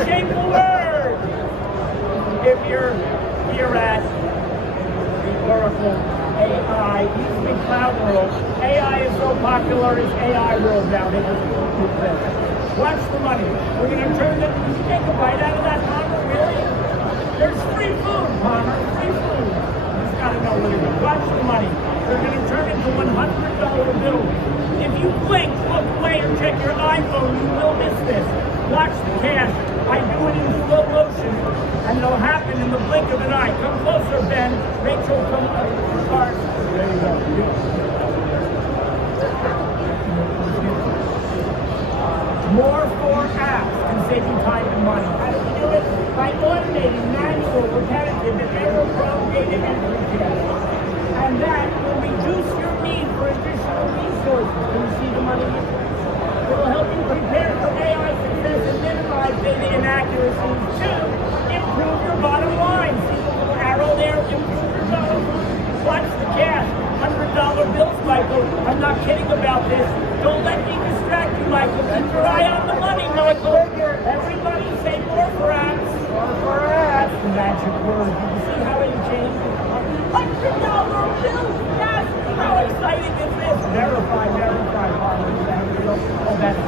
Appreciate the word. If you're here at the Oracle AI, used to be Cloud World, AI is so popular, it's AI World now. They just do this. Watch the money. We're going to turn it, take a bite out of that, Palmer, really? There's free food, Palmer, free food. You just got to know what it is. Watch the money. They're going to turn into $100 bills. If you blink, look away, or check your iPhone, you will miss this. Watch the cash. I do it in slow motion, and it'll happen in the blink of an eye. Come closer, Ben. Rachel, come up. Start. There you go. More4apps can save you time and money. How do we do it? By automating manual, repetitive, and error-prone data entry tasks. And that will reduce your need for additional resources. Can you see the money? It will help you prepare for AI success and minimize data inaccuracies. 2, improve your bottom line. See the little arrow there? Improve your bottom line. Watch the cash. $100 bills, Michael. I'm not kidding about this. Don't let me distract you, Michael. Keep your eye on the money, Michael. Everybody say More4apps. More4apps. The magic word. Did you see how it changed? $100 bills. Yes. How exciting is this? Verify. Oh, that's